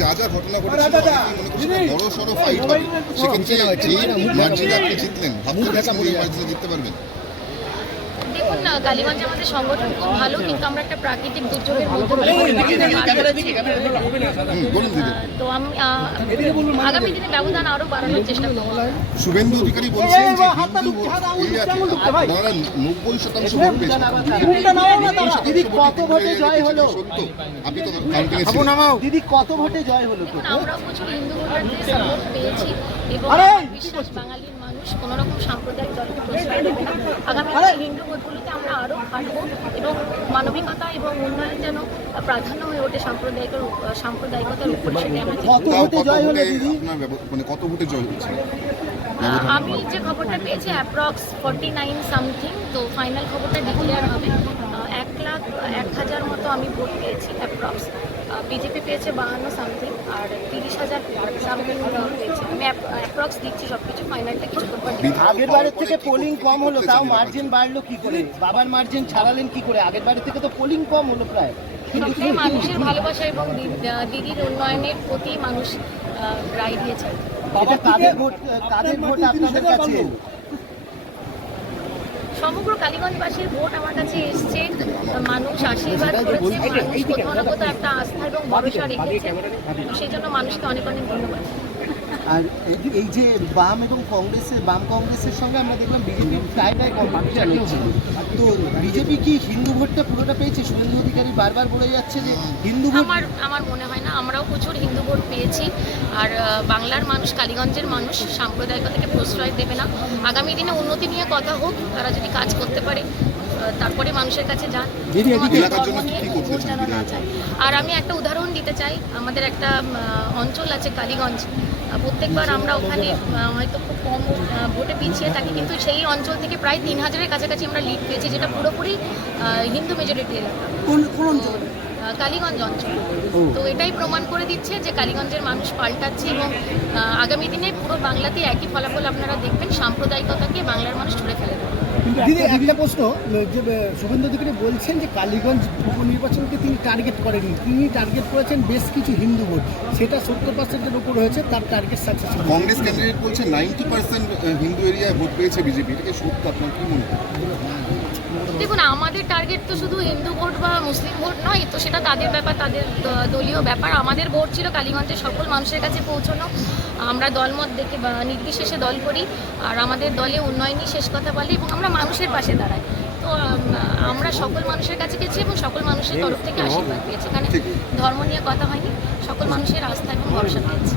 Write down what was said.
যা যা ঘটনা ঘটেছে বড় সড়ো ফাইট হবে, সেক্ষেত্রে মার্জিনে আপনি জিতলেন, ভাবতে জিততে পারবেন? দেখুন না, কালীগঞ্জ আমাদের সংগঠন খুব ভালো, কিন্তু আমরা একটা প্রাকৃতিক দুর্যোগের মধ্যে তো আমি আগামী দিনে ব্যবধান আরো বাড়ানোর চেষ্টা করব। শুভেন্দু অধিকারী বলছেন যে আপনারা 90% ভোট পেয়েছেন। দিদি কত ভোটে জয় হলো? আপনি তো দিদি কত ভোটে জয় হলো? আমরা প্রচুর হিন্দু ভোটারদের সাপোর্ট পেয়েছি এবং বিশ্বাস বাঙালির মানুষ কোনো রকম সাম্প্রদায়িক দলকে প্রশ্রয় দেবে না। আগামী হিন্দু ভোটগুলোতে আমরা আরও খাটবো এবং মানবিকতা এবং উন্নয়ন যেন প্রাধান্য হয়ে ওঠে সাম্প্রদায়িকতার উপরে, সেটা আমরা কত ভোটে জয় হচ্ছে? আমি যে খবরটা পেয়েছি অ্যাপ্রক্স 49 সামথিং, তো ফাইনাল খবরটা ডিক্লেয়ার হবে। 1,01,000 মতো আমি ভোট পেয়েছি অ্যাপ্রক্স। বিজেপি পেয়েছে 52 সামথিং আর 30,000 সামথিং পেয়েছে। আমি অ্যাপ্রক্স দিচ্ছি সবকিছু, ফাইনালটা কিছুক্ষণ পর। আগের বারের থেকে পোলিং কম হলো, তাও মার্জিন বাড়লো কি করে? বাবার মার্জিন ছাড়ালেন কি করে? আগের বারের থেকে তো পোলিং কম হলো প্রায়। সবটাই মানুষের ভালোবাসা এবং দিদির উন্নয়নের প্রতি মানুষ রায় দিয়েছে। কাদের ভোট আপনাদের কাছে? সমগ্র কালীগঞ্জবাসীর ভোট আমার কাছে এসছে, মানুষ আশীর্বাদ করেছে, মানুষ কোথাও না কোথাও একটা আস্থা এবং ভরসা রেখেছে, সেই জন্য মানুষকে অনেক অনেক ধন্যবাদ। আর এই যে বাম এবং বাম কংগ্রেসের সঙ্গে আমরা দেখলাম বিজেপির টাই কম্পিটিশন হচ্ছে, তো বিজেপি কি হিন্দু ভোটটা পুরোটা পেয়েছে? শুভেন্দু অধিকারী বারবার বলে যাচ্ছে যে হিন্দু ভোট। আমার মনে হয় না, আমরাও প্রচুর হিন্দু ভোট পেয়েছি। আর বাংলার মানুষ, কালীগঞ্জের মানুষ সাম্প্রদায়িকতাকে প্রশ্রয় দেবে না। আগামী দিনে উন্নতি নিয়ে কথা হোক, তারা যদি কাজ করতে পারে তারপরে মানুষের কাছে যান, আর আমি একটা উদাহরণ দিতে চাই। আমাদের একটা অঞ্চল আছে কালীগঞ্জ, প্রত্যেকবার আমরা ওখানে হয়তো খুব কম ভোটে পিছিয়ে থাকি, কিন্তু সেই অঞ্চল থেকে প্রায় 3,000-এর কাছাকাছি আমরা লিড পেয়েছি, যেটা পুরোপুরি হিন্দু মেজরিটি এলাকা। কালীগঞ্জ অঞ্চল। তো এটাই প্রমাণ করে দিচ্ছে যে কালীগঞ্জের মানুষ পাল্টাচ্ছে এবং আগামী দিনে পুরো বাংলাতে একই ফলাফল আপনারা দেখবেন, সাম্প্রদায়িকতাকে বাংলার মানুষ ছুড়ে ফেলে দেবে। দিদি একটা প্রশ্ন, যে শুভেন্দু অধিকারী বলছেন যে কালীগঞ্জ উপনির্বাচনকে তিনি টার্গেট করেননি, তিনি টার্গেট করেছেন বেশ কিছু হিন্দু ভোট, সেটা 70%-এর উপর হয়েছে, তার টার্গেট সাকসেস। কংগ্রেস ক্যান্ডিডেট বলছে 90% হিন্দু এরিয়ায় ভোট পেয়েছে বিজেপি, এটাকে সত্য আপনার কি মনে হয়? দেখুন, আমাদের টার্গেট তো শুধু হিন্দু ভোট বা মুসলিম ভোট নয়, তো সেটা তাদের ব্যাপার, তাদের দলীয় ব্যাপার। আমাদের ভোট ছিল কালীগঞ্জের সকল মানুষের কাছে পৌঁছানো। আমরা দলমত দেখে বা নির্বিশেষে দল করি, আর আমাদের দলে উন্নয়নই শেষ কথা বলে এবং আমরা মানুষের পাশে দাঁড়াই। তো আমরা সকল মানুষের কাছে গেছি এবং সকল মানুষের তরফ থেকে আশীর্বাদ পেয়েছি। এখানে ধর্ম নিয়ে কথা হয়নি, সকল মানুষের আস্থা এবং ভরসা পেয়েছি।